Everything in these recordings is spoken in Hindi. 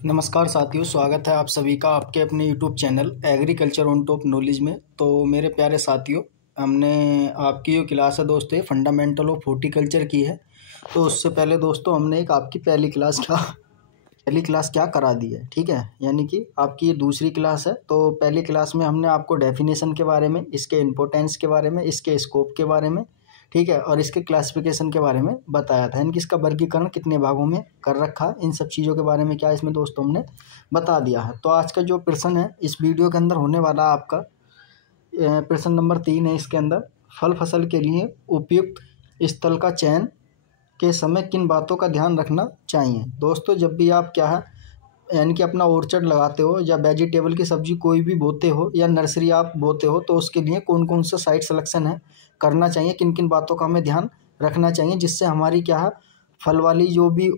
नमस्कार साथियों, स्वागत है आप सभी का आपके अपने YouTube channel agriculture on top knowledge में। तो मेरे प्यारे साथियों, हमने आपकी जो क्लास है दोस्तों ये फंडामेंटल ऑफ हॉर्टिकल्चर की है। तो उससे पहले दोस्तों हमने एक आपकी पहली क्लास क्या करा दी है, ठीक है। यानी कि आपकी ये दूसरी क्लास है। तो पहली क्लास में हमने आपको डेफिनेशन के बारे में, इसके इम्पोर्टेंस के बारे में, इसके स्कोप के बारे में, ठीक है, और इसके क्लासिफिकेशन के बारे में बताया था। यानी कि इसका वर्गीकरण कितने भागों में कर रखा, इन सब चीज़ों के बारे में क्या इसमें दोस्तों हमने बता दिया है। तो आज का जो प्रश्न है इस वीडियो के अंदर होने वाला आपका प्रश्न नंबर 3 है। इसके अंदर फल फसल के लिए उपयुक्त स्थल का चयन के समय किन बातों का ध्यान रखना चाहिए। दोस्तों, जब भी आप क्या है यानी कि अपना ऑर्चर्ड लगाते हो या वेजिटेबल की सब्जी कोई भी बोते हो या नर्सरी आप बोते हो, तो उसके लिए कौन कौन सा साइट सिलेक्शन है करना चाहिए, किन किन बातों का हमें ध्यान रखना चाहिए, जिससे हमारी क्या है फल वाली जो भी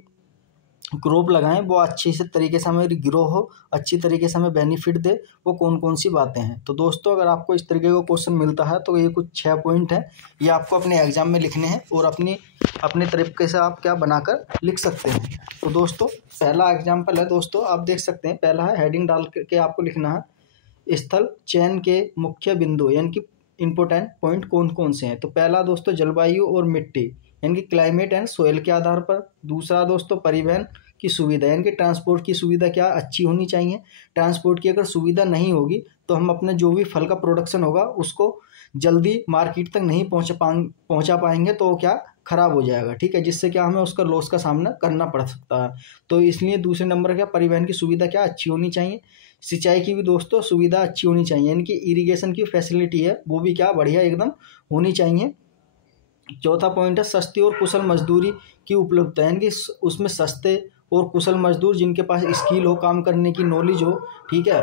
क्रॉप लगाएं वो अच्छी से तरीके से हमें ग्रो हो, अच्छी तरीके से हमें बेनिफिट दे, वो कौन कौन सी बातें हैं। तो दोस्तों, अगर आपको इस तरीके का क्वेश्चन मिलता है तो ये कुछ 6 पॉइंट हैं, ये आपको अपने एग्जाम में लिखने हैं और अपने तरीके से आप क्या बनाकर लिख सकते हैं। तो दोस्तों, पहला एग्जाम्पल है दोस्तों, आप देख सकते हैं। पहला है हेडिंग डाल के आपको लिखना है स्थल चयन के मुख्य बिंदु यानी कि इंपॉर्टेंट पॉइंट कौन कौन से हैं। तो पहला दोस्तों जलवायु और मिट्टी यानी कि क्लाइमेट एंड सोइल के आधार पर। दूसरा दोस्तों परिवहन की सुविधा यानी कि ट्रांसपोर्ट की सुविधा क्या अच्छी होनी चाहिए। ट्रांसपोर्ट की अगर सुविधा नहीं होगी तो हम अपने जो भी फल का प्रोडक्शन होगा उसको जल्दी मार्केट तक नहीं पहुंचा पाएंगे, तो क्या खराब हो जाएगा, ठीक है, जिससे क्या हमें उसका लॉस का सामना करना पड़ सकता है। तो इसलिए दूसरे नंबर क्या परिवहन की सुविधा क्या अच्छी होनी चाहिए। सिंचाई की भी दोस्तों सुविधा अच्छी होनी चाहिए, यानी कि इरिगेशन की फैसिलिटी है वो भी क्या बढ़िया एकदम होनी चाहिए। चौथा पॉइंट है सस्ती और कुशल मजदूरी की उपलब्धता, यानी कि उसमें सस्ते और कुशल मजदूर जिनके पास स्किल हो, काम करने की नॉलेज हो, ठीक है,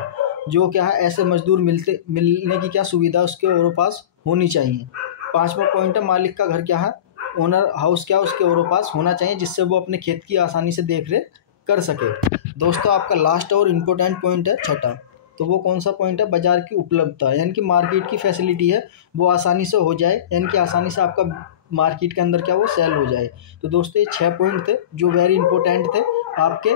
जो क्या है ऐसे मजदूर मिलने की क्या सुविधा उसके और पास होनी चाहिए। पांचवा पॉइंट है मालिक का घर क्या है, ओनर हाउस क्या उसके और पास होना चाहिए, जिससे वो अपने खेत की आसानी से देख रेख कर सके। दोस्तों, आपका लास्ट और इम्पोर्टेंट पॉइंट है छठा। तो वो कौन सा पॉइंट है, बाजार की उपलब्धता, यानी कि मार्केट की फैसिलिटी है वो आसानी से हो जाए, यानी कि आसानी से आपका मार्केट के अंदर क्या वो सेल हो जाए। तो दोस्तों, ये 6 पॉइंट थे जो वेरी इंपॉर्टेंट थे आपके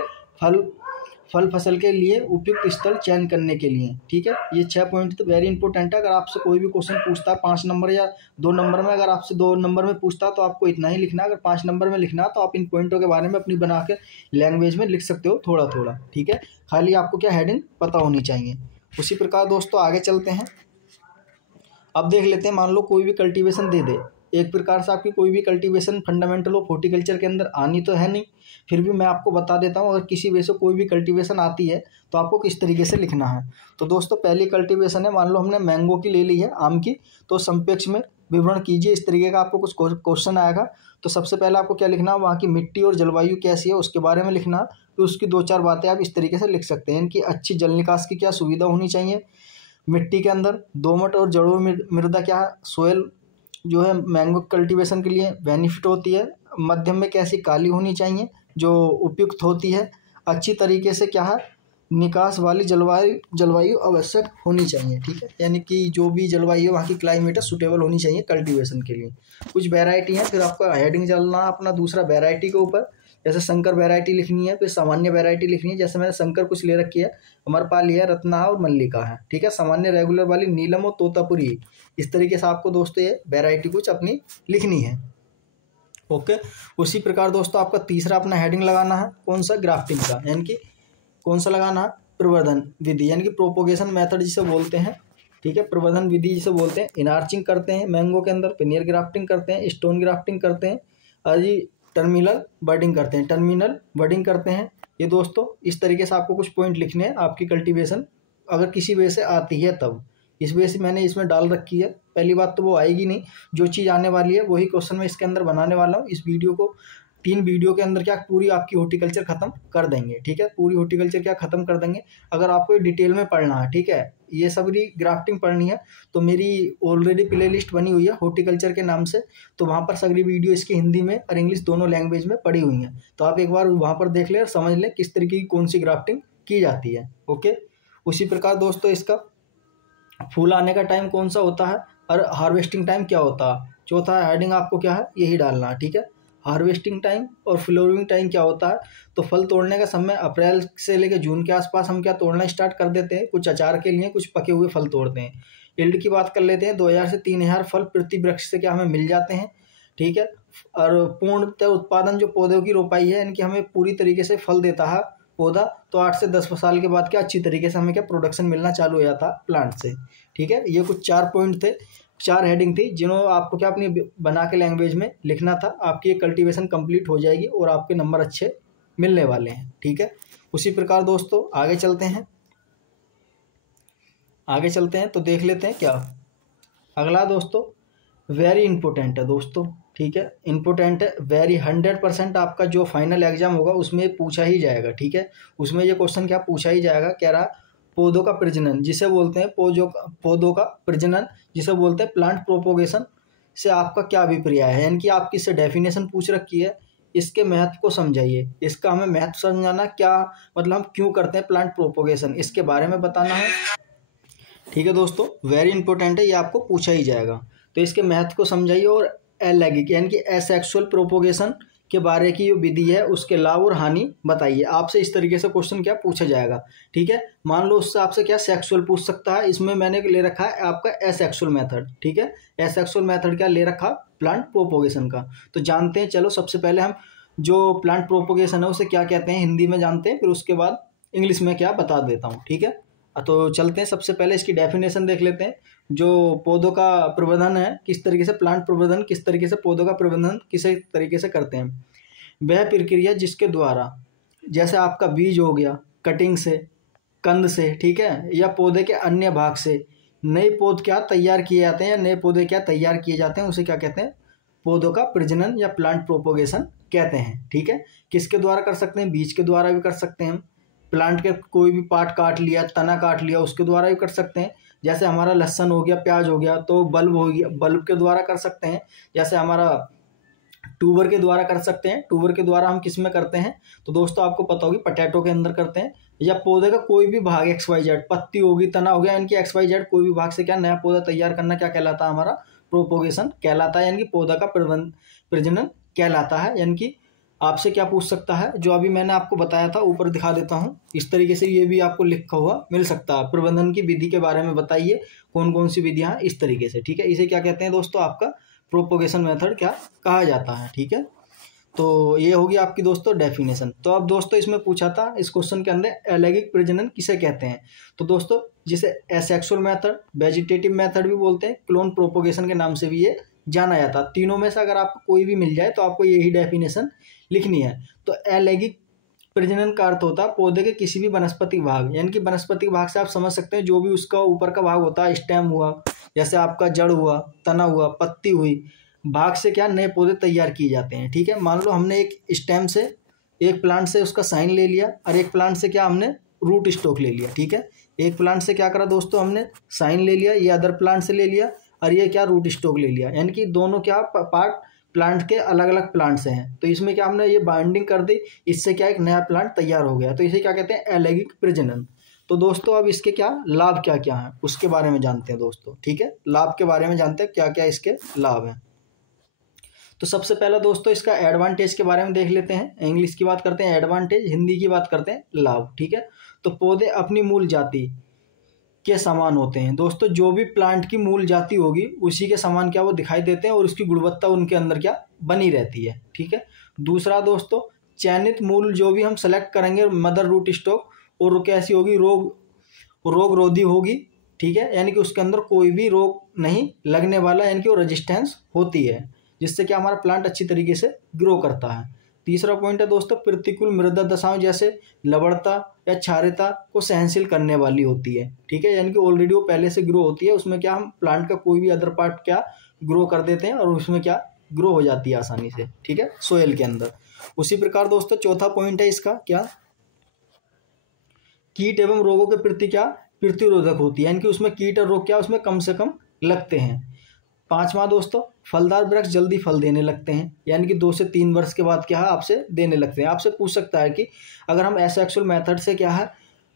फल फसल के लिए उपयुक्त स्थल चयन करने के लिए, ठीक है। ये 6 पॉइंट तो वेरी इंपॉर्टेंट है। अगर आपसे कोई भी क्वेश्चन पूछता है 5 नंबर या 2 नंबर में, अगर आपसे 2 नंबर में पूछता है तो आपको इतना ही लिखना है। अगर 5 नंबर में लिखना है तो आप इन पॉइंटों के बारे में अपनी बना के लैंग्वेज में लिख सकते हो थोड़ा थोड़ा, ठीक है। खाली आपको क्या हेडिंग पता होनी चाहिए। उसी प्रकार दोस्तों आगे चलते हैं। अब देख लेते हैं, मान लो कोई भी कल्टीवेशन दे दे, एक प्रकार से आपकी कोई भी कल्टीवेशन फंडामेंटल ऑफ हॉर्टिकल्चर के अंदर आनी तो है नहीं, फिर भी मैं आपको बता देता हूँ। अगर किसी वजह से कोई भी कल्टीवेशन आती है तो आपको किस तरीके से लिखना है। तो दोस्तों पहली कल्टीवेशन है, मान लो हमने मैंगो की ले ली है, आम की, तो संपेक्ष में विवरण कीजिए, इस तरीके का आपको कुछ क्वेश्चन आएगा। तो सबसे पहले आपको क्या लिखना है, वहाँ की मिट्टी और जलवायु कैसी है उसके बारे में लिखना है। तो उसकी 2-4 बातें आप इस तरीके से लिख सकते हैं। इनकी अच्छी जल निकास की क्या सुविधा होनी चाहिए, मिट्टी के अंदर दोमट और जड़ों मृदा क्या है, सोयल जो है मैंगो कल्टीवेशन के लिए बेनिफिट होती है। मध्यम में कैसी काली होनी चाहिए जो उपयुक्त होती है। अच्छी तरीके से क्या है निकास वाली जलवायु आवश्यक होनी चाहिए, ठीक है, यानी कि जो भी जलवायु वहाँ की क्लाइमेट है सुटेबल होनी चाहिए कल्टीवेशन के लिए। कुछ वैरायटी है, फिर आपका हेडिंग चलना अपना दूसरा वैरायटी के ऊपर। जैसे शंकर वैरायटी लिखनी है, फिर सामान्य वैरायटी लिखनी है। जैसे मैंने शंकर कुछ ले रखी है, अमरपाली है, रत्ना है और मल्लिका है, ठीक है। सामान्य रेगुलर वाली नीलम और तोतापुरी। इस तरीके से आपको दोस्तों ये वैरायटी कुछ अपनी लिखनी है, ओके। उसी प्रकार दोस्तों आपका तीसरा अपना हेडिंग लगाना है, कौन सा, ग्राफ्टिंग का, यानी कि कौन सा लगाना है, प्रवर्धन विधि, यानी कि प्रोपोगेशन मेथड जिसे बोलते हैं, ठीक है, प्रवर्धन विधि जिसे बोलते हैं। इनार्चिंग करते हैं मैंगो के अंदर, पिनियर ग्राफ्टिंग करते हैं, स्टोन ग्राफ्टिंग करते हैं, अजी टर्मिनल बर्डिंग करते हैं। ये दोस्तों इस तरीके से आपको कुछ पॉइंट लिखने हैं आपकी कल्टीवेशन अगर किसी वजह से आती है तब। इस वजह से मैंने इसमें डाल रखी है। पहली बात तो वो आएगी नहीं, जो चीज़ आने वाली है वही क्वेश्चन मैं इसके अंदर बनाने वाला हूँ। इस वीडियो को 3 वीडियो के अंदर क्या पूरी आपकी हॉर्टिकल्चर खत्म कर देंगे, ठीक है, पूरी हॉर्टिकल्चर क्या खत्म कर देंगे। अगर आपको डिटेल में पढ़ना है, ठीक है, ये सभी ग्राफ्टिंग पढ़नी है, तो मेरी ऑलरेडी प्ले लिस्ट बनी हुई है हॉर्टिकल्चर के नाम से। तो वहाँ पर सभी वीडियो इसकी हिंदी में और इंग्लिश दोनों लैंग्वेज में पड़ी हुई हैं। तो आप एक बार वहाँ पर देख लें और समझ लें किस तरीके की कौन सी ग्राफ्टिंग की जाती है, ओके। उसी प्रकार दोस्तों इसका फूल आने का टाइम कौन सा होता है और हार्वेस्टिंग टाइम क्या होता है। चौथा हेडिंग आपको क्या है यही डालना है, ठीक है। हार्वेस्टिंग टाइम और फ्लोरिंग टाइम क्या होता है। तो फल तोड़ने का समय अप्रैल से लेकर जून के आसपास हम क्या तोड़ना स्टार्ट कर देते हैं। कुछ अचार के लिए, कुछ पके हुए फल तोड़ते हैं। यील्ड की बात कर लेते हैं, 2000 से 3000 फल प्रति वृक्ष से क्या हमें मिल जाते हैं, ठीक है। और पूर्णतः उत्पादन जो पौधों की रोपाई है, इनकी हमें पूरी तरीके से फल देता है पौधा, तो 8 से 10 साल के बाद क्या अच्छी तरीके से हमें क्या प्रोडक्शन मिलना चालू हो जाता प्लांट से, ठीक है। ये कुछ 4 पॉइंट थे, 4 हेडिंग थी, जिन्होंने आपको क्या अपनी बना के लैंग्वेज में लिखना था। आपकी ये कल्टीवेशन कंप्लीट हो जाएगी और आपके नंबर अच्छे मिलने वाले हैं, ठीक है। उसी प्रकार दोस्तों आगे चलते हैं, तो देख लेते हैं क्या अगला दोस्तों। वेरी इंपॉर्टेंट है दोस्तों, ठीक है, इंपॉर्टेंट है वेरी। 100% आपका जो फाइनल एग्जाम होगा उसमें पूछा ही जाएगा, ठीक है। उसमें ये क्वेश्चन क्या पूछा ही जाएगा, कह रहा पौधों का प्रजनन जिसे बोलते हैं पौधों का प्रजनन जिसे बोलते हैं प्लांट प्रोपोगेशन से आपका क्या अभिप्राय है, यानी कि आपकी इससे डेफिनेशन पूछ रखी है, इसके महत्व को समझाइए। इसका हमें महत्व समझाना, क्या मतलब हम क्यों करते हैं प्लांट प्रोपोगेशन, इसके बारे में बताना है, ठीक है दोस्तों। वेरी इंपॉर्टेंट है, ये आपको पूछा ही जाएगा। तो इसके महत्व को समझाइए और एलैगिक यानी कि एसेक्सुअल प्रोपोगेशन के बारे की जो विधि है उसके लाभ और हानि बताइए। आपसे इस तरीके से क्वेश्चन क्या पूछा जाएगा, ठीक है। मान लो उससे आपसे क्या सेक्सुअल पूछ सकता है, इसमें मैंने ले रखा है आपका एसेक्सुअल मेथड, ठीक है। एसेक्सुअल मेथड क्या ले रखा प्लांट प्रोपोगेशन का, तो जानते हैं। चलो सबसे पहले हम जो प्लांट प्रोपोगेशन है उसे क्या कहते हैं हिंदी में जानते हैं, फिर उसके बाद इंग्लिश में क्या बता देता हूँ, ठीक है। तो चलते हैं, सबसे पहले इसकी डेफिनेशन देख लेते हैं। जो पौधों का प्रबंधन है, किस तरीके से प्लांट प्रबंधन, किस तरीके से पौधों का प्रबंधन किस तरीके से करते हैं। वह प्रक्रिया जिसके द्वारा, जैसे आपका बीज हो गया, कटिंग से, कंद से, ठीक है, या पौधे के अन्य भाग से नए पौध क्या तैयार किए जाते हैं, या नए पौधे क्या तैयार किए जाते हैं, उसे क्या कहते हैं पौधों का प्रजनन या प्लांट प्रोपोगेशन कहते हैं, ठीक है। किसके द्वारा कर सकते हैं, बीज के द्वारा भी कर सकते हैं, प्लांट के कोई भी पार्ट काट लिया, तना काट लिया, उसके द्वारा भी कर सकते हैं। जैसे हमारा लहसुन हो गया, प्याज हो गया, तो बल्ब हो गया, बल्ब के द्वारा कर सकते हैं। जैसे हमारा ट्यूबर के द्वारा कर सकते हैं। ट्यूबर के द्वारा हम किस में करते हैं, तो दोस्तों आपको पता होगी पोटैटो के अंदर करते हैं। या पौधे का कोई भी भाग XYZ, पत्ती होगी, तना हो गया, इनकी XYZ कोई भी भाग से क्या नया पौधा तैयार करना क्या कहलाता है, हमारा प्रोपोगेशन कहलाता है, यानी कि पौधा का प्रजनन कहलाता है। यानी कि आपसे क्या पूछ सकता है, जो अभी मैंने आपको बताया था, ऊपर दिखा देता हूँ, इस तरीके से ये भी आपको लिखा हुआ मिल सकता है। प्रबंधन की विधि के बारे में बताइए, कौन कौन सी विधियां, इस तरीके से, ठीक है। इसे क्या कहते हैं दोस्तों, आपका प्रोपोगेशन मेथड क्या कहा जाता है, ठीक है। तो ये होगी आपकी दोस्तों डेफिनेशन। तो अब दोस्तों इसमें पूछा था इस क्वेश्चन के अंदर एलैगिक प्रजनन किसे कहते हैं, तो दोस्तों जिसे एसेक्सुअल मेथड, वेजिटेटिव मेथड भी बोलते हैं, क्लोन प्रोपोगेशन के नाम से भी ये जाना जाता है। तीनों में से अगर आपको कोई भी मिल जाए तो आपको यही डेफिनेशन लिखनी है। तो एलैगिक प्रजनन का अर्थ होता है पौधे के किसी भी वनस्पति भाग, यानी कि वनस्पति भाग से आप समझ सकते हैं जो भी उसका ऊपर का भाग होता है, स्टेम हुआ, जैसे आपका जड़ हुआ, तना हुआ, पत्ती हुई, भाग से क्या नए पौधे तैयार किए जाते हैं, ठीक है। मान लो हमने एक स्टेम से, एक प्लांट से उसका साइन ले लिया, और एक प्लांट से क्या हमने रूट स्टॉक ले लिया, ठीक है। एक प्लांट से क्या करा दोस्तों, हमने साइन ले लिया, ये अदर प्लांट से ले लिया, और ये क्या रूट स्टॉक ले लिया, यानी कि दोनों क्या पार्ट प्लांट के अलग अलग प्लांट से हैं। तो इसमें क्या हमने ये बाइंडिंग कर दी, इससे क्या एक नया प्लांट तैयार हो गया। तो इसे क्या कहते हैं, एलैगिक प्रजनन। तो दोस्तों अब इसके क्या लाभ क्या क्या हैं उसके बारे में जानते हैं दोस्तों, ठीक है। लाभ के बारे में जानते हैं, क्या क्या इसके लाभ हैं। तो सबसे पहला दोस्तों इसका एडवांटेज के बारे में देख लेते हैं। इंग्लिश की बात करते हैं एडवांटेज, हिंदी की बात करते हैं लाभ, ठीक है। तो पौधे अपनी मूल जाति के समान होते हैं दोस्तों, जो भी प्लांट की मूल जाति होगी उसी के समान क्या वो दिखाई देते हैं, और उसकी गुणवत्ता उनके अंदर क्या बनी रहती है, ठीक है। दूसरा दोस्तों, चयनित मूल जो भी हम सेलेक्ट करेंगे मदर रूट स्टॉक, और कैसी होगी, रोग रोधी होगी, ठीक है, यानी कि उसके अंदर कोई भी रोग नहीं लगने वाला, यानी कि वो रेजिस्टेंस होती है, जिससे कि हमारा प्लांट अच्छी तरीके से ग्रो करता है। तीसरा पॉइंट है दोस्तों, प्रतिकूल मृदा दशाओं जैसे लवणता या क्षारीयता को सहनशील करने वाली होती है, ठीक है, यानी कि ऑलरेडी वो पहले से ग्रो होती है, उसमें क्या हम प्लांट का कोई भी अदर पार्ट क्या ग्रो कर देते हैं, और उसमें क्या ग्रो हो जाती है आसानी से, ठीक है, सोयल के अंदर। उसी प्रकार दोस्तों चौथा पॉइंट है इसका क्या, कीट एवं रोगों के प्रति क्या प्रतिरोधक होती है, यानी कि उसमें कीट और रोग क्या उसमें कम से कम लगते हैं। पांचवा दोस्तों, फलदार वृक्ष जल्दी फल देने लगते हैं, यानी कि 2 से 3 वर्ष के बाद क्या है आपसे देने लगते हैं। आपसे पूछ सकता है कि अगर हम एसेक्सुअल मेथड से क्या है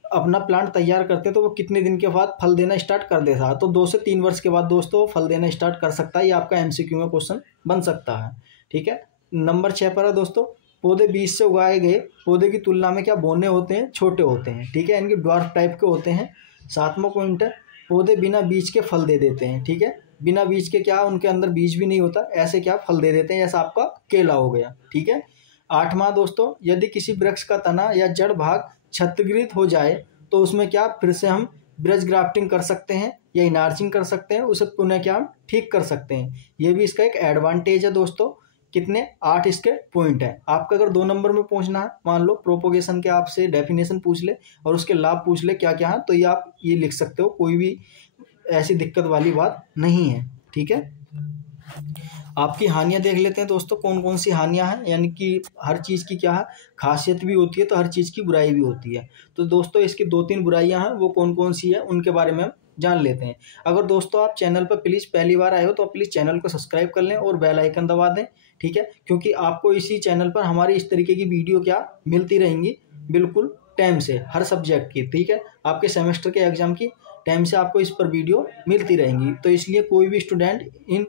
अपना प्लांट तैयार करते हैं तो वो कितने दिन के बाद फल देना स्टार्ट कर देता है, तो 2 से 3 वर्ष के बाद दोस्तों फल देना स्टार्ट कर सकता है। ये आपका MCQ में क्वेश्चन बन सकता है, ठीक है। नंबर 6 पर है दोस्तों, पौधे बीज से उगाए गए पौधे की तुलना में क्या बोने होते हैं, छोटे होते हैं, ठीक है, इनके ड्वार्फ टाइप के होते हैं। 7वां पॉइंट है, पौधे बिना बीज के फल दे देते हैं, ठीक है, बिना बीज के क्या उनके अंदर बीज भी नहीं होता, ऐसे क्या फल दे देते हैं, जैसा आपका केला हो गया, ठीक है। 8वां दोस्तों, यदि किसी वृक्ष का तना या जड़ भाग क्षतिग्रस्त हो जाए तो उसमें क्या फिर से हम ब्रज ग्राफ्टिंग कर सकते हैं या इनार्चिंग कर सकते हैं, उसे पुनः क्या हम ठीक कर सकते हैं। ये भी इसका एक एडवांटेज है दोस्तों। कितने 8 इसके पॉइंट है। आपका अगर 2 नंबर में पहुंचना है, मान लो प्रोपोगेशन के आपसे डेफिनेशन पूछ ले और उसके लाभ पूछ ले क्या क्या है, तो ये आप ये लिख सकते हो, कोई भी ऐसी दिक्कत वाली बात नहीं है, ठीक है। आपकी हानियां देख लेते हैं दोस्तों, कौन कौन सी हानियां हैं, यानी कि हर चीज़ की क्या है खासियत भी होती है तो हर चीज़ की बुराई भी होती है। तो दोस्तों इसकी 2-3 बुराइयां हैं, वो कौन कौन सी है उनके बारे में हम जान लेते हैं। अगर दोस्तों आप चैनल पर प्लीज़ पहली बार आए हो तो प्लीज़ चैनल को सब्सक्राइब कर लें और बेल आइकन दबा दें, ठीक है, क्योंकि आपको इसी चैनल पर हमारी इस तरीके की वीडियो क्या मिलती रहेंगी बिल्कुल टाइम से, हर सब्जेक्ट की, ठीक है, आपके सेमेस्टर के एग्जाम की टाइम से आपको इस पर वीडियो मिलती रहेंगी। तो इसलिए कोई भी स्टूडेंट इन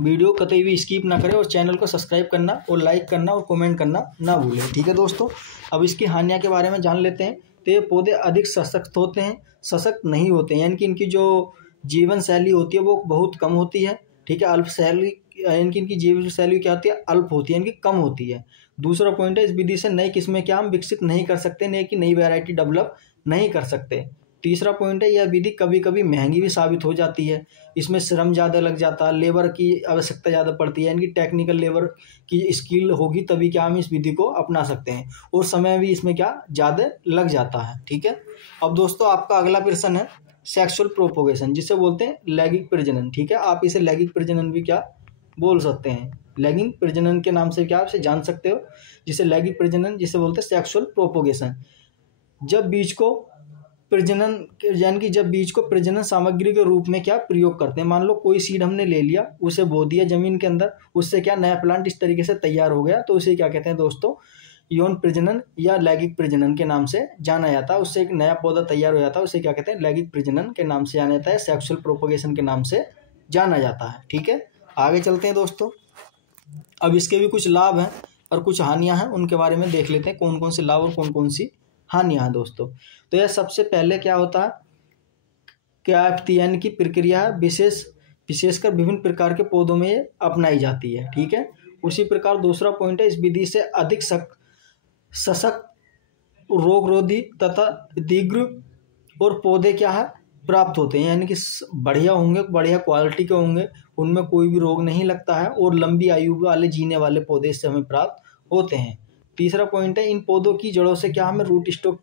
वीडियो कतई भी स्किप ना करें और चैनल को सब्सक्राइब करना और लाइक करना और कमेंट करना ना भूलें, ठीक है दोस्तों। अब इसकी हानियां के बारे में जान लेते हैं। तो ये पौधे अधिक सशक्त होते हैं, सशक्त नहीं होते हैं, यानी कि इनकी जो जीवन शैली होती है वो बहुत कम होती है, ठीक है, अल्प शैली, यानी कि इनकी जीवन शैली क्या होती है, अल्प होती है, इनकी कम होती है। दूसरा पॉइंट है, इस विधि से नई किस्में क्या हम विकसित नहीं कर सकते, नई वैरायटी डेवलप नहीं कर सकते। तीसरा पॉइंट है, यह विधि कभी कभी महंगी भी साबित हो जाती है, इसमें श्रम ज़्यादा लग जाता है, लेबर की आवश्यकता ज़्यादा पड़ती है, यानी कि टेक्निकल लेबर की स्किल होगी तभी क्या हम इस विधि को अपना सकते हैं, और समय भी इसमें क्या ज़्यादा लग जाता है, ठीक है। अब दोस्तों आपका अगला प्रश्न है सेक्सुअल प्रोपोगेशन, जिसे बोलते हैं लैंगिक प्रजनन, ठीक है, आप इसे लैंगिक प्रजनन भी क्या बोल सकते हैं, लैंगिक प्रजनन के नाम से क्या आप इसे जान सकते हो, जिसे लैंगिक प्रजनन जिसे बोलते हैं सेक्सुअल प्रोपोगेशन। जब बीज को प्रजनन, यानी कि जब बीज को प्रजनन सामग्री के रूप में क्या प्रयोग करते हैं, मान लो कोई सीड हमने ले लिया, उसे बो दिया जमीन के अंदर, उससे क्या नया प्लांट इस तरीके से तैयार हो गया, तो उसे क्या कहते हैं दोस्तों, यौन प्रजनन या लैंगिक प्रजनन के नाम से जाना जाता है। उससे एक नया पौधा तैयार हो जाता है, उसे क्या कहते हैं, लैंगिक प्रजनन के नाम से जाना जाता है, सेक्सुअल प्रोपोगेशन के नाम से जाना जाता है, ठीक है। आगे चलते हैं दोस्तों। अब इसके भी कुछ लाभ हैं और कुछ हानियां हैं, उनके बारे में देख लेते हैं कौन कौन से लाभ और कौन कौन सी हानियां हैं दोस्तों। तो यह सबसे पहले क्या होता है, क्या यानी कि प्रक्रिया विशेषकर विभिन्न प्रकार के पौधों में अपनाई जाती है, ठीक है। उसी प्रकार दूसरा पॉइंट है, इस विधि से अधिक सशक्त, रोगरोधी तथा दीर्घ और पौधे क्या है प्राप्त होते हैं, यानी कि बढ़िया होंगे, बढ़िया क्वालिटी के होंगे, उनमें कोई भी रोग नहीं लगता है, और लंबी आयु वाले जीने वाले पौधे इससे हमें प्राप्त होते हैं। तीसरा पॉइंट है, इन पौधों की जड़ों से क्या हमें रूट स्टॉक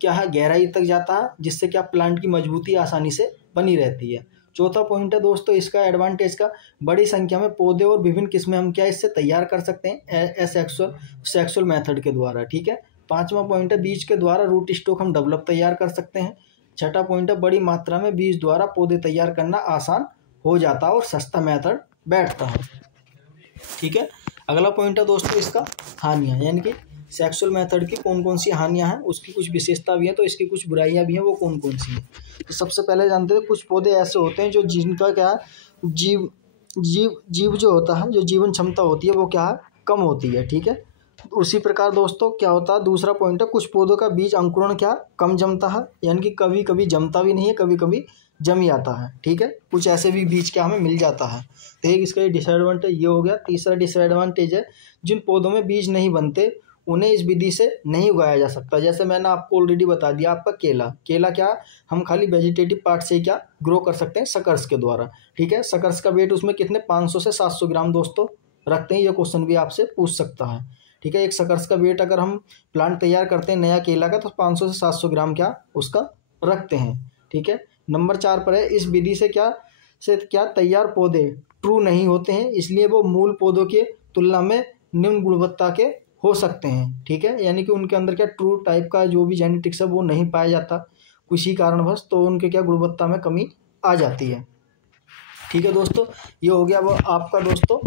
क्या है गहराई तक जाता है, जिससे क्या प्लांट की मजबूती आसानी से बनी रहती है। चौथा पॉइंट है दोस्तों इसका एडवांटेज का, बड़ी संख्या में पौधे और विभिन्न किस्में हम क्या इससे तैयार कर सकते हैं सेक्सुअल मेथड के द्वारा, ठीक है। पांचवा पॉइंट है, बीज के द्वारा रूट स्टॉक हम डेवलप तैयार कर सकते हैं। छठा पॉइंट है, बड़ी मात्रा में बीज द्वारा पौधे तैयार करना आसान हो जाता है और सस्ता मेथड बैठता है, ठीक है। अगला पॉइंट है दोस्तों इसका हानियां, यानी कि सेक्सुअल मेथड की कौन कौन सी हानियां हैं, उसकी कुछ विशेषता भी है तो इसकी कुछ बुराइयां भी हैं, वो कौन कौन सी हैं। तो सबसे पहले जानते हैं, कुछ पौधे ऐसे होते हैं जो जिनका क्या जीव जो होता है, जो जीवन क्षमता होती है वो क्या है कम होती है, ठीक है। उसी प्रकार दोस्तों क्या होता है, दूसरा पॉइंट है, कुछ पौधों का बीज अंकुरण क्या कम जमता है, यानी कि कभी कभी जमता भी नहीं है, कभी कभी जम जाता है, ठीक है। कुछ ऐसे भी बीज क्या हमें मिल जाता है, तो एक इसका डिसएडवांटेज ये हो गया। तीसरा डिसएडवांटेज है, जिन पौधों में बीज नहीं बनते उन्हें इस विधि से नहीं उगाया जा सकता। जैसे मैंने आपको ऑलरेडी बता दिया, आपका केला क्या हम खाली वेजिटेटिव पार्ट से क्या ग्रो कर सकते हैं, सकर्स के द्वारा, ठीक है। सकर्स का वेट उसमें कितने 500 से 700 ग्राम दोस्तों रखते हैं, ये क्वेश्चन भी आपसे पूछ सकता है, ठीक है। एक सकर्स का वेट अगर हम प्लांट तैयार करते हैं नया केला का, तो 500 से 700 ग्राम क्या उसका रखते हैं, ठीक है। नंबर 4 पर है, इस विधि से क्या तैयार पौधे ट्रू नहीं होते हैं, इसलिए वो मूल पौधों के तुलना में निम्न गुणवत्ता के हो सकते हैं, ठीक है। यानी कि उनके अंदर क्या ट्रू टाइप का जो भी जेनेटिक्स है वो नहीं पाया जाता किसी कारणवश, तो उनके क्या गुणवत्ता में कमी आ जाती है, ठीक है दोस्तों। ये हो गया वो आपका दोस्तों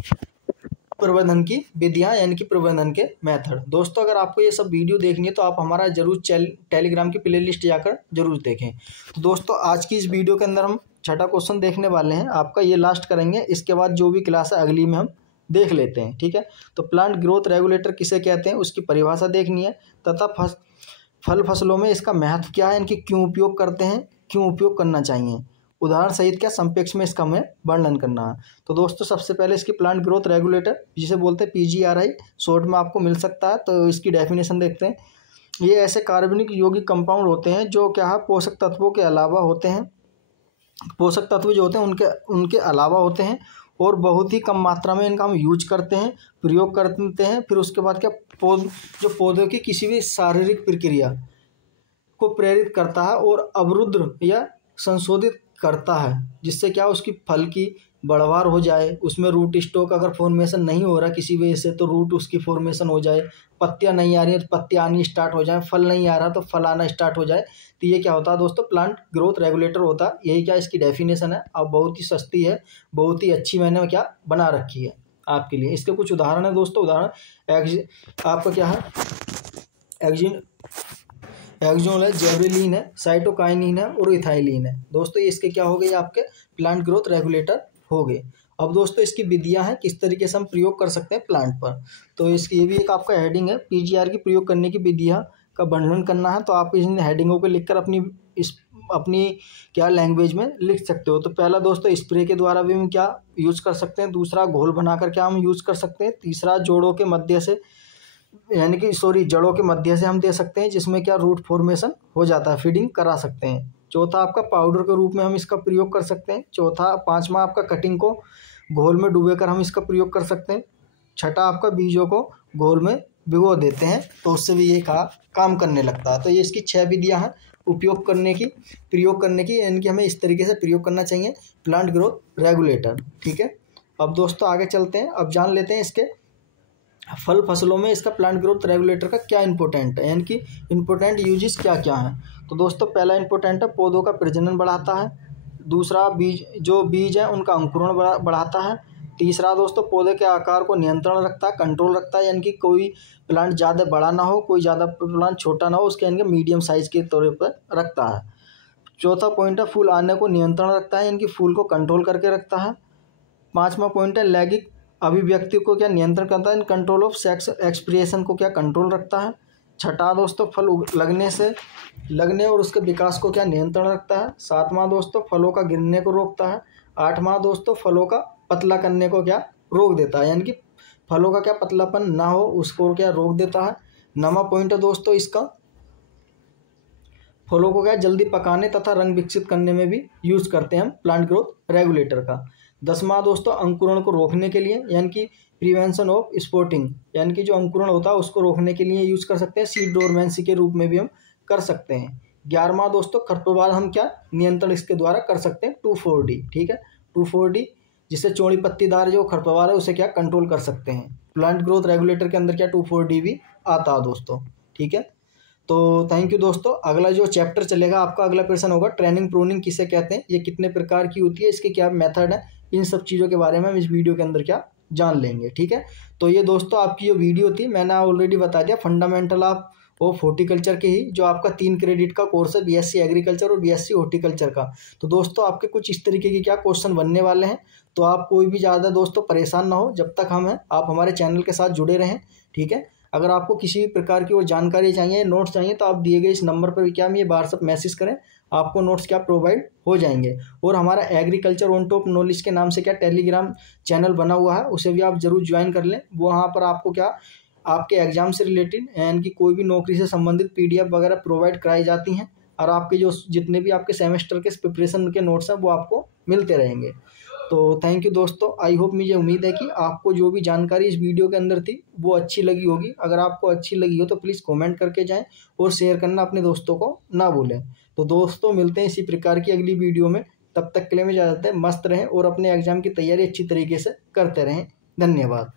प्रबंधन की विधियां, यानी कि प्रबंधन के मेथड। दोस्तों अगर आपको ये सब वीडियो देखनी है तो आप हमारा जरूर टेलीग्राम की प्लेलिस्ट जाकर जरूर देखें। तो दोस्तों आज की इस वीडियो के अंदर हम छठा क्वेश्चन देखने वाले हैं, आपका ये लास्ट करेंगे, इसके बाद जो भी क्लास है अगली में हम देख लेते हैं। ठीक है, तो प्लांट ग्रोथ रेगुलेटर किसे कहते हैं उसकी परिभाषा देखनी है, तथा फल फसलों में इसका महत्व क्या है, इनकी क्यों उपयोग करते हैं, क्यों उपयोग करना चाहिए, उदाहरण सहित क्या संपेक्ष में इसका हमें वर्णन करना है। तो दोस्तों सबसे पहले इसकी प्लांट ग्रोथ रेगुलेटर जिसे बोलते हैं PGRI, शॉर्ट में आपको मिल सकता है। तो इसकी डेफिनेशन देखते हैं। ये ऐसे कार्बनिक यौगिक कंपाउंड होते हैं जो क्या है पोषक तत्वों के अलावा होते हैं, पोषक तत्व जो होते हैं उनके अलावा होते हैं, और बहुत ही कम मात्रा में इनका हम यूज करते हैं, प्रयोग करते हैं। फिर उसके बाद क्या जो पौधों की किसी भी शारीरिक प्रक्रिया को प्रेरित करता है और अवरुद्ध या संशोधित करता है, जिससे क्या उसकी फल की बढ़वार हो जाए, उसमें रूट स्टॉक अगर फॉर्मेशन नहीं हो रहा किसी वजह से तो रूट उसकी फॉर्मेशन हो जाए, पत्तियां नहीं आ रही है तो पत्तियां आनी स्टार्ट हो जाए, फल नहीं आ रहा तो फल आना स्टार्ट हो जाए। तो ये क्या होता है दोस्तों, प्लांट ग्रोथ रेगुलेटर होता है। यही क्या इसकी डेफिनेशन है। अब बहुत ही सस्ती है, बहुत ही अच्छी मैंने क्या बना रखी है आपके लिए। इसके कुछ उदाहरण है दोस्तों। उदाहरण आपका क्या है, एक्सोल है, जेबरेलिन है, साइटोकाइनिन है और इथाइलिन है। दोस्तों ये इसके क्या हो गए, आपके प्लांट ग्रोथ रेगुलेटर हो गए। अब दोस्तों इसकी विधियां हैं, किस तरीके से हम प्रयोग कर सकते हैं प्लांट पर। तो इसकी ये भी एक आपका हेडिंग है, PGR की प्रयोग करने की विधियां का वर्णन करना है। तो आप इन हेडिंगों को लिखकर अपनी क्या लैंग्वेज में लिख सकते हो। तो पहला दोस्तों स्प्रे के द्वारा भी हम क्या यूज कर सकते हैं, दूसरा घोल बनाकर क्या हम यूज कर सकते हैं, तीसरा जड़ों के मध्य से जड़ों के मध्य से हम दे सकते हैं, जिसमें क्या रूट फॉर्मेशन हो जाता है, फीडिंग करा सकते हैं। चौथा आपका पाउडर के रूप में हम इसका प्रयोग कर सकते हैं। पांचवा आपका कटिंग को घोल में डुबोकर हम इसका प्रयोग कर सकते हैं। छठा आपका बीजों को घोल में भिगो देते हैं, तो उससे भी ये काम करने लगता है। तो ये इसकी 6 विधियां हैं प्रयोग करने की, यानी कि हमें इस तरीके से प्रयोग करना चाहिए प्लांट ग्रोथ रेगुलेटर। ठीक है, अब दोस्तों आगे चलते हैं। अब जान लेते हैं इसके फल फसलों में इसका प्लांट ग्रोथ रेगुलेटर का क्या इंपॉर्टेंट है, यानी कि इंपॉर्टेंट यूजेस क्या क्या हैं। तो दोस्तों पहला इंपॉर्टेंट है पौधों का प्रजनन बढ़ाता है। दूसरा बीज है उनका अंकुरण बढ़ाता है। तीसरा दोस्तों पौधे के आकार को नियंत्रण रखता है, कंट्रोल रखता है, यानी कि कोई प्लांट ज़्यादा बड़ा ना हो, कोई ज़्यादा प्लांट छोटा ना हो, उसके यानी कि मीडियम साइज के तौर पर रखता है। चौथा पॉइंट है फूल आने को नियंत्रण रखता है, यानी कि फूल को कंट्रोल करके रखता है। पाँचवा पॉइंट है लैंगिक अभिव्यक्ति को क्या नियंत्रण करता है, कंट्रोल ऑफ सेक्स एक्सप्रेशन को क्या कंट्रोल रखता है। छठा दोस्तों फल लगने और उसके विकास को क्या नियंत्रण रखता है। सातवां दोस्तों फलों का गिरने को रोकता है। आठवां दोस्तों फलों का पतला करने को क्या रोक देता है, यानी कि फलों का क्या पतलापन ना हो उसको क्या रोक देता है। नौवां पॉइंट है दोस्तों इसका फलों को क्या जल्दी पकाने तथा रंग विकसित करने में भी यूज करते हैं हम प्लांट ग्रोथ रेगुलेटर का। 10वां दोस्तों अंकुरण को रोकने के लिए, यानी कि प्रिवेंशन ऑफ स्पोर्टिंग, यानी कि जो अंकुरण होता है उसको रोकने के लिए यूज कर सकते हैं। सीड डोरमेंसी के रूप में भी हम कर सकते हैं। 11वां दोस्तों खरपतवार हम क्या नियंत्रण इसके द्वारा कर सकते हैं 2,4-D। ठीक है, 2,4-D जिससे चौड़ी पत्तीदार जो खरपतवार है उसे क्या कंट्रोल कर सकते हैं। प्लांट ग्रोथ रेगुलेटर के अंदर क्या 2,4-D भी आता है दोस्तों। ठीक है, तो थैंक यू दोस्तों। अगला जो चैप्टर चलेगा आपका अगला प्रश्न होगा ट्रेनिंग प्रूनिंग किसे कहते हैं, ये कितने प्रकार की होती है, इसके क्या मेथड है, इन सब चीज़ों के बारे में हम इस वीडियो के अंदर क्या जान लेंगे। ठीक है, तो ये दोस्तों आपकी जो वीडियो थी मैंने ऑलरेडी बता दिया फंडामेंटल ऑफ हॉर्टिकल्चर के ही जो आपका 3 क्रेडिट का कोर्स है BSc एग्रीकल्चर और BSc हॉर्टिकल्चर का। तो दोस्तों आपके कुछ इस तरीके के क्या क्वेश्चन बनने वाले हैं, तो आप कोई भी ज़्यादा दोस्तों परेशान ना हो जब तक हम हैं, आप हमारे चैनल के साथ जुड़े रहें। ठीक है, अगर आपको किसी भी प्रकार की और जानकारी चाहिए, नोट्स चाहिए, तो आप दिए गए इस नंबर पर क्या ये व्हाट्सएप मैसेज करें, आपको नोट्स क्या प्रोवाइड हो जाएंगे। और हमारा एग्रीकल्चर ऑन टॉप नॉलेज के नाम से क्या टेलीग्राम चैनल बना हुआ है, उसे भी आप जरूर ज्वाइन कर लें। वहाँ पर आपको क्या आपके एग्जाम से रिलेटेड यानी कि कोई भी नौकरी से संबंधित PDF वगैरह प्रोवाइड कराई जाती हैं, और आपके जो जितने भी आपके सेमेस्टर के प्रिपरेशन के नोट्स हैं वो आपको मिलते रहेंगे। तो थैंक यू दोस्तों। आई होप मुझे उम्मीद है कि आपको जो भी जानकारी इस वीडियो के अंदर थी वो अच्छी लगी होगी। अगर आपको अच्छी लगी हो तो प्लीज़ कमेंट करके जाएं और शेयर करना अपने दोस्तों को ना भूलें। तो दोस्तों मिलते हैं इसी प्रकार की अगली वीडियो में, तब तक के लिए मैं इजाज़त दें, मस्त रहें और अपने एग्जाम की तैयारी अच्छी तरीके से करते रहें। धन्यवाद।